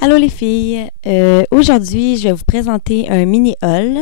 Allô les filles, aujourd'hui je vais vous présenter un mini haul.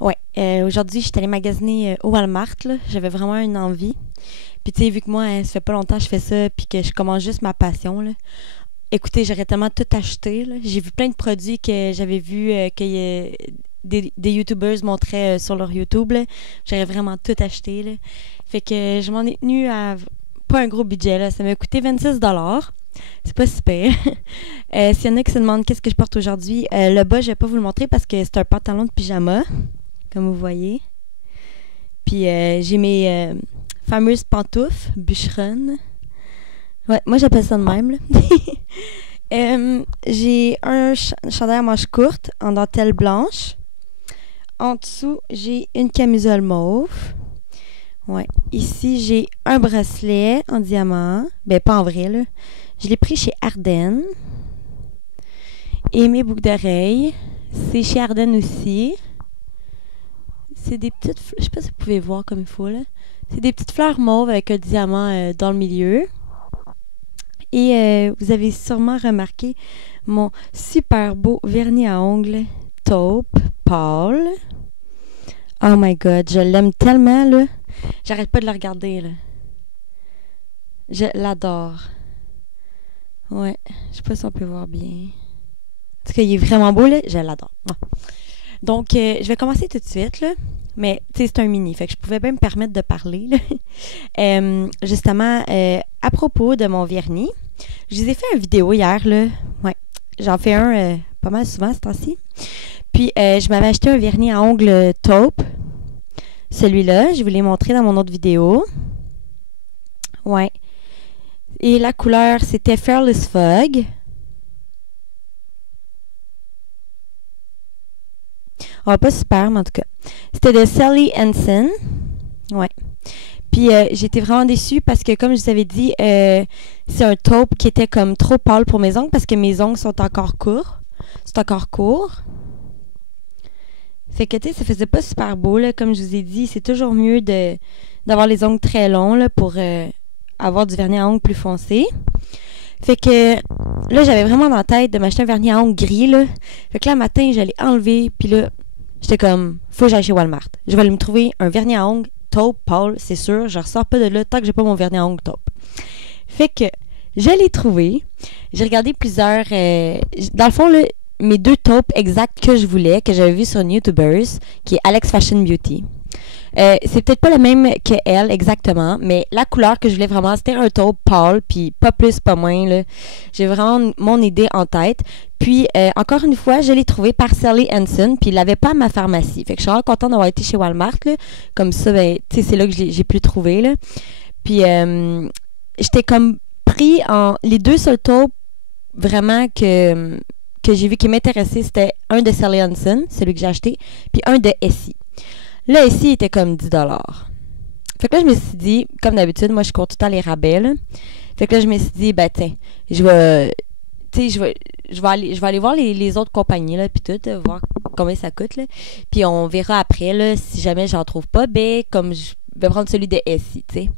Ouais, aujourd'hui je suis allée magasiner au Walmart, là. J'avais vraiment une envie. Puis tu sais, vu que moi, ça fait pas longtemps que je fais ça, puis que je commence juste ma passion, là. Écoutez, j'aurais tellement tout acheté, là. J'ai vu plein de produits que j'avais vu que des YouTubers montraient sur leur YouTube, là. J'aurais vraiment tout acheté, là. Fait que je m'en ai tenu à pas un gros budget, là. Ça m'a coûté 26 $. C'est pas super. S'il y en a qui se demandent qu'est-ce que je porte aujourd'hui, le bas, je vais pas vous le montrer parce que c'est un pantalon de pyjama, comme vous voyez. Puis j'ai mes fameuses pantoufles bûcheronnes. Ouais, moi j'appelle ça de même, là. J'ai un chandail à manches courtes en dentelle blanche. En dessous, j'ai une camisole mauve. Ouais. Ici, j'ai un bracelet en diamant. Ben, pas en vrai, là. Je l'ai pris chez Ardennes. Et mes boucles d'oreilles, c'est chez Ardennes aussi. C'est des petites... Je sais pas si vous pouvez voir comme il faut, là. C'est des petites fleurs mauves avec un diamant dans le milieu. Et vous avez sûrement remarqué mon super beau vernis à ongles taupe pâle. Oh my god, je l'aime tellement, là. J'arrête pas de le regarder, là. Je l'adore. Ouais, je sais pas si on peut voir bien. En tout cas, il est vraiment beau, là. Je l'adore. Donc, je vais commencer tout de suite, là. Mais, tu sais, c'est un mini, fait que je pouvais bien me permettre de parler, là. Justement, à propos de mon vernis, je vous ai fait une vidéo hier, là. Ouais, j'en fais un pas mal souvent, ce temps-ci. Puis, je m'avais acheté un vernis à ongles taupe. Celui-là, je vous l'ai montré dans mon autre vidéo. Ouais. Et la couleur, c'était Fearless Fog. Oh, pas super, mais en tout cas. C'était de Sally Hansen. Ouais. Puis j'étais vraiment déçue parce que, comme je vous avais dit, c'est un taupe qui était comme trop pâle pour mes ongles parce que mes ongles sont encore courts. C'est encore court. Fait que, tu sais, ça faisait pas super beau, là. Comme je vous ai dit, c'est toujours mieux d'avoir les ongles très longs, là, pour avoir du vernis à ongles plus foncé. Fait que là, j'avais vraiment dans la tête de m'acheter un vernis à ongles gris, là. Fait que là, matin, j'allais enlever, puis là, j'étais comme, faut que j'aille chez Walmart. Je vais aller me trouver un vernis à ongles taupe, pâle, c'est sûr. Je ressors pas de là tant que j'ai pas mon vernis à ongles taupe. Fait que je l'ai trouvé. J'ai regardé plusieurs... dans le fond, là, mes deux taupes exactes que je voulais, que j'avais vu sur une YouTuber, qui est Alex Fashion Beauty. C'est peut-être pas le même que elle exactement, mais la couleur que je voulais vraiment, c'était un taupe pâle, puis pas plus, pas moins, là. J'ai vraiment mon idée en tête. Puis, encore une fois, je l'ai trouvé par Sally Hansen, puis il l'avait pas à ma pharmacie. Fait que je suis vraiment contente d'avoir été chez Walmart, là. Comme ça, ben, tu sais, c'est là que j'ai pu le trouver, là. Puis, j'étais comme pris en... Les deux seuls taupes, vraiment, que j'ai vu qui m'intéressait, c'était un de Sally Hansen, celui que j'ai acheté, puis un de Essie. Là, Essie était comme 10 $. Fait que là, je me suis dit, comme d'habitude, moi, je compte tout le temps les rabais, là. Fait que là, je me suis dit, ben, tiens, je vais... Tu sais, je vais aller voir les autres compagnies, là, puis tout, voir combien ça coûte, là. Puis on verra après, là, si jamais j'en trouve pas, ben, comme je vais prendre celui de Essie, tu sais.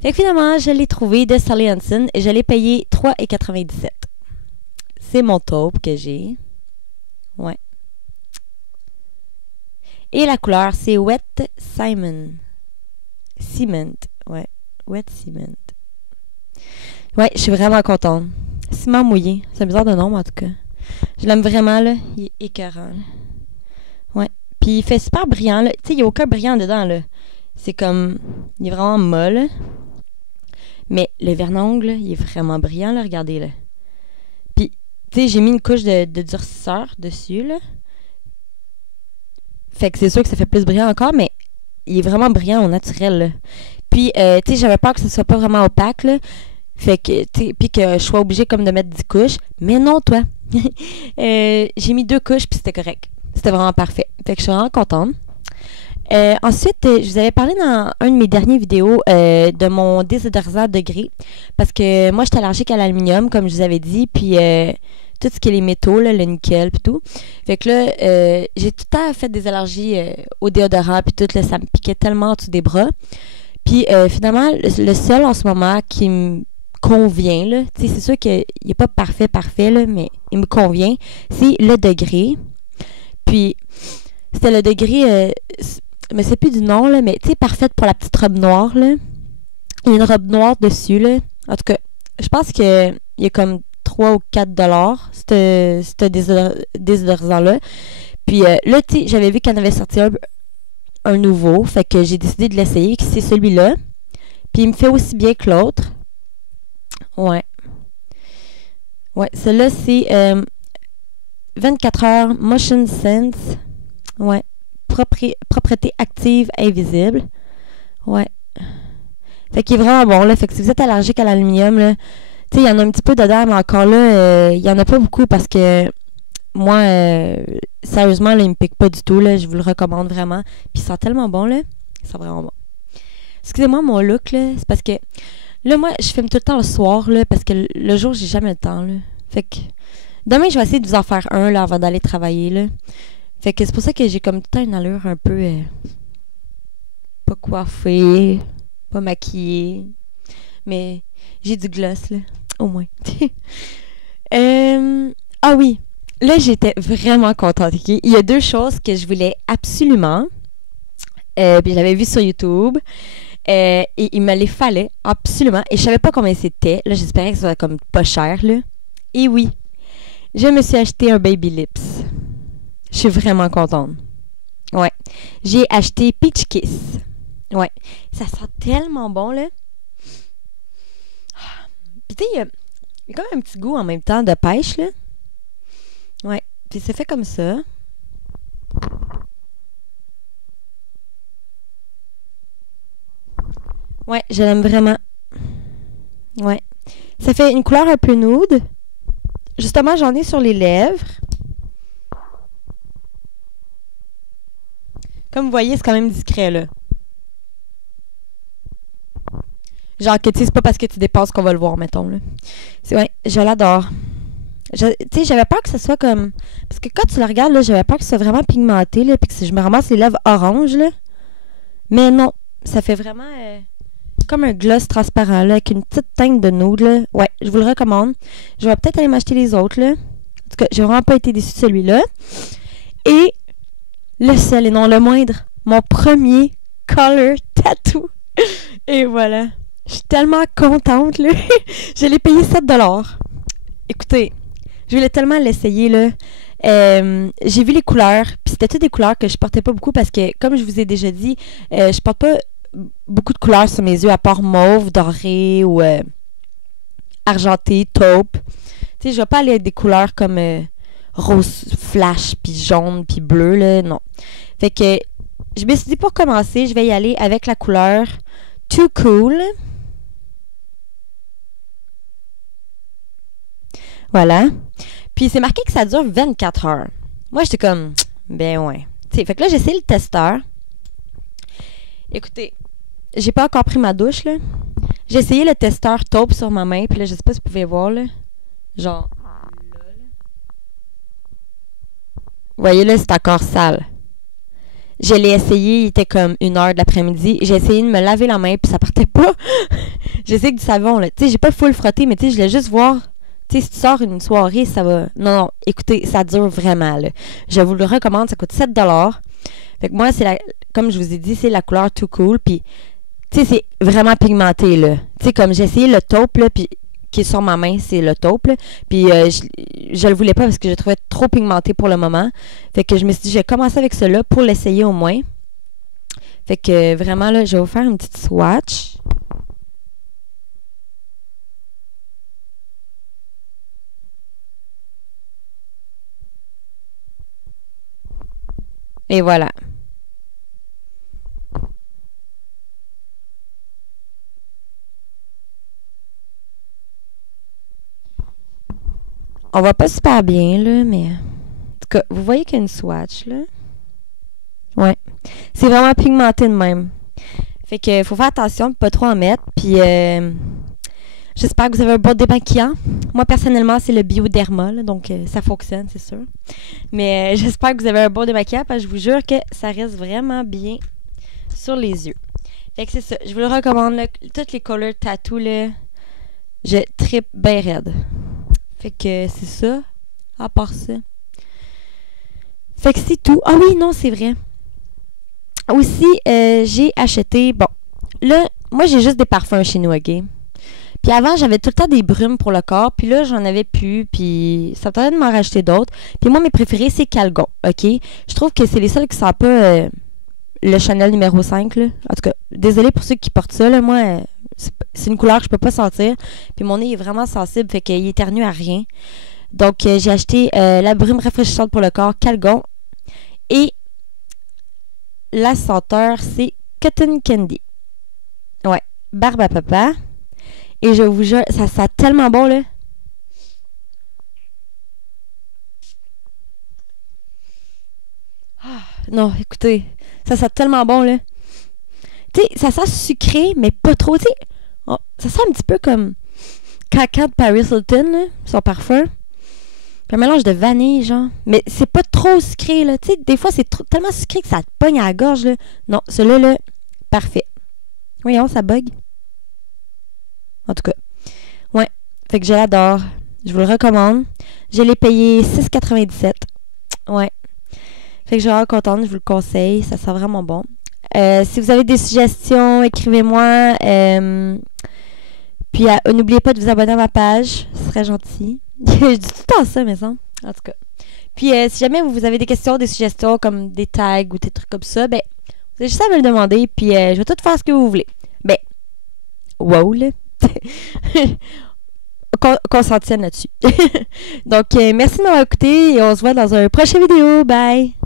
Fait que finalement, je l'ai trouvé de Sally Hansen et je l'ai payé 3,97 $. C'est mon taupe que j'ai. Ouais. Et la couleur, c'est Wet Cement. Cement. Ouais. Wet Cement. Ouais, je suis vraiment contente. Ciment mouillé. C'est bizarre de nom, en tout cas. Je l'aime vraiment, là. Il est écœurant, là. Ouais. Puis il fait super brillant, là. Tu sais, il n'y a aucun brillant dedans, là. C'est comme... Il est vraiment molle. Mais le vernis-ongle, il est vraiment brillant, là. Regardez, là. Puis, tu sais, j'ai mis une couche de durcisseur dessus, là. Fait que c'est sûr que ça fait plus brillant encore, mais il est vraiment brillant au naturel, là. Puis, tu sais, j'avais peur que ce soit pas vraiment opaque, là. Fait que, tu sais, puis que je sois obligée comme de mettre 10 couches. Mais non, toi. J'ai mis 2 couches, puis c'était correct. C'était vraiment parfait. Fait que je suis vraiment contente. Ensuite, je vous avais parlé dans un de mes dernières vidéos de mon désodorisant à degrés. Parce que moi, j'étais allergique à l'aluminium, comme je vous avais dit. Puis, tout ce qui est les métaux, là, le nickel, puis tout. Fait que là, j'ai tout le temps fait des allergies au déodorant, puis tout, là, ça me piquait tellement en dessous des bras. Puis, finalement, le seul en ce moment qui me convient, là. Tu sais, c'est sûr qu'il n'est pas parfait, là, mais il me convient. C'est le degré. Puis, c'était le degré, mais c'est plus du nom, là, mais tu sais, parfaite pour la petite robe noire, là. Il y a une robe noire dessus, là. En tout cas, je pense qu'il y a comme 3 ou 4 dollars, ce désodorisant-là. Puis là, tu sais, j'avais vu qu'il y en avait sorti un nouveau, fait que j'ai décidé de l'essayer, que c'est celui-là. Puis il me fait aussi bien que l'autre. Ouais. Ouais, celui-là, c'est 24 heures Motion Sense. Ouais. Propreté active invisible. Ouais. Fait qu'il est vraiment bon, là. Fait que si vous êtes allergique à l'aluminium, là, tu sais, il y en a un petit peu dedans, mais encore là, il y en a pas beaucoup parce que moi, sérieusement, là, il me pique pas du tout, là. Je vous le recommande vraiment. Puis il sent tellement bon, là. Il sent vraiment bon. Excusez-moi mon look, là. C'est parce que là, moi, je filme tout le temps le soir, là, parce que le jour, j'ai jamais le temps, là. Fait que demain, je vais essayer de vous en faire un, là, avant d'aller travailler, là. Fait que c'est pour ça que j'ai comme tout le temps une allure un peu pas coiffée, pas maquillée. Mais j'ai du gloss, là. Au moins. Ah oui. Là, j'étais vraiment contente. Okay? Il y a 2 choses que je voulais absolument. Puis je l'avais vu sur YouTube. Et il me les fallait absolument. Et je savais pas combien c'était. Là, j'espérais que ça soit comme pas cher, là. Et oui. Je me suis acheté un Baby Lips. Je suis vraiment contente. Ouais. J'ai acheté Peach Kiss. Ouais. Ça sent tellement bon, là. Puis tu sais, il y a quand même un petit goût en même temps de pêche, là. Ouais. Puis c'est fait comme ça. Ouais, je l'aime vraiment. Ouais. Ça fait une couleur un peu nude. Justement, j'en ai sur les lèvres. Comme vous voyez, c'est quand même discret, là. Genre que, tu sais, c'est pas parce que tu dépenses qu'on va le voir, mettons, là. C'est, ouais, je l'adore. Tu sais, j'avais peur que ce soit comme... Parce que quand tu le regardes, là, j'avais peur que ce soit vraiment pigmenté, là, puis que je me ramasse les lèvres oranges, là. Mais non, ça fait vraiment comme un gloss transparent, là, avec une petite teinte de nude, là. Ouais, je vous le recommande. Je vais peut-être aller m'acheter les autres, là. En tout cas, j'ai vraiment pas été déçue de celui-là. Et le seul et non le moindre, mon premier color tattoo. Et voilà. Je suis tellement contente, là. Je l'ai payé 7 dollars. Écoutez, je voulais tellement l'essayer, là. J'ai vu les couleurs, puis c'était toutes des couleurs que je portais pas beaucoup parce que, comme je vous ai déjà dit, je porte pas beaucoup de couleurs sur mes yeux, à part mauve, doré ou argenté, taupe. Tu sais, je vais pas aller avec des couleurs comme rose flash, puis jaune, puis bleu, là, non. Fait que, je me suis dit, pour commencer, je vais y aller avec la couleur Too Cool. Voilà. Puis c'est marqué que ça dure 24 heures. Moi, j'étais comme, ben ouais. T'sais, fait que là, j'ai essayé le testeur. Écoutez, j'ai pas encore pris ma douche, là. J'ai essayé le testeur taupe sur ma main, puis là, je sais pas si vous pouvez voir, là. Genre, là, là. Vous voyez, là, c'est encore sale. Je l'ai essayé, il était comme 1 heure de l'après-midi. J'ai essayé de me laver la main, puis ça partait pas. J'ai essayé avec du savon, là. Tu sais, j'ai pas full frotté, mais tu sais, je voulais juste voir. Tu sais, si tu sors une soirée, ça va... Non, écoutez, ça dure vraiment, là. Je vous le recommande, ça coûte 7 dollars. Fait que moi, c'est la... Comme je vous ai dit, c'est la couleur Too Cool, puis... Tu sais, c'est vraiment pigmenté, là. Tu sais, comme j'ai essayé le taupe, là, puis... qui est sur ma main, c'est le taupe, là. Puis je le voulais pas parce que je le trouvais trop pigmenté pour le moment. Fait que je me suis dit, je vais commencer avec cela pour l'essayer au moins. Fait que vraiment, là, je vais vous faire une petite swatch. Et voilà. On voit pas super bien, là, mais... En tout cas, vous voyez qu'il y a une swatch, là. Ouais. C'est vraiment pigmenté de même. Fait que faut faire attention, pas trop en mettre. Puis j'espère que vous avez un bon démaquillant. Moi, personnellement, c'est le Bioderma, là, donc ça fonctionne, c'est sûr. Mais j'espère que vous avez un bon démaquillant parce que je vous jure que ça reste vraiment bien sur les yeux. Fait que c'est ça. Je vous le recommande, là, toutes les color tattoos, là. Je trippe bien raide. Fait que c'est ça. À part ça. Fait que c'est tout. Ah oui, non, c'est vrai. Aussi, j'ai acheté... Bon, là, moi, j'ai juste des parfums chez nous, OK? Puis avant, j'avais tout le temps des brumes pour le corps. Puis là, j'en avais plus. Puis ça me tentait de m'en racheter d'autres. Puis moi, mes préférés, c'est Calgon, OK? Je trouve que c'est les seuls qui sentent pas le Chanel numéro 5, là. En tout cas, désolé pour ceux qui portent ça, là. Moi, c'est une couleur que je peux pas sentir. Puis mon nez est vraiment sensible, fait qu'il éternue à rien. Donc, j'ai acheté la brume rafraîchissante pour le corps, Calgon. Et la senteur, c'est Cotton Candy. Ouais, barbe à papa. Et je vous jure, ça sent tellement bon, là. Ah, non, écoutez, ça sent tellement bon, là. Tu sais, ça sent sucré, mais pas trop. Tu sais, oh, ça sent un petit peu comme caca de Paris Hilton, là, son parfum. Puis un mélange de vanille, genre. Mais c'est pas trop sucré, là. Tu sais, des fois, c'est tellement sucré que ça te pogne à la gorge, là. Non, celui-là, là, parfait. Voyons, ça bug. En tout cas, ouais. Fait que je l'adore. Je vous le recommande. Je l'ai payé 6,97. Ouais. Fait que je suis vraiment contente, je vous le conseille. Ça sent vraiment bon. Si vous avez des suggestions, écrivez-moi. Puis n'oubliez pas de vous abonner à ma page. Ce serait gentil. Je dis tout le temps ça, mais ça. En tout cas. Puis si jamais vous avez des questions, des suggestions, comme des tags ou des trucs comme ça, ben, vous avez juste à me le demander. Puis je vais tout faire ce que vous voulez. Ben, wow, là. Qu'on s'en tienne là-dessus. Donc, merci de m'avoir écouté et on se voit dans un prochain vidéo. Bye!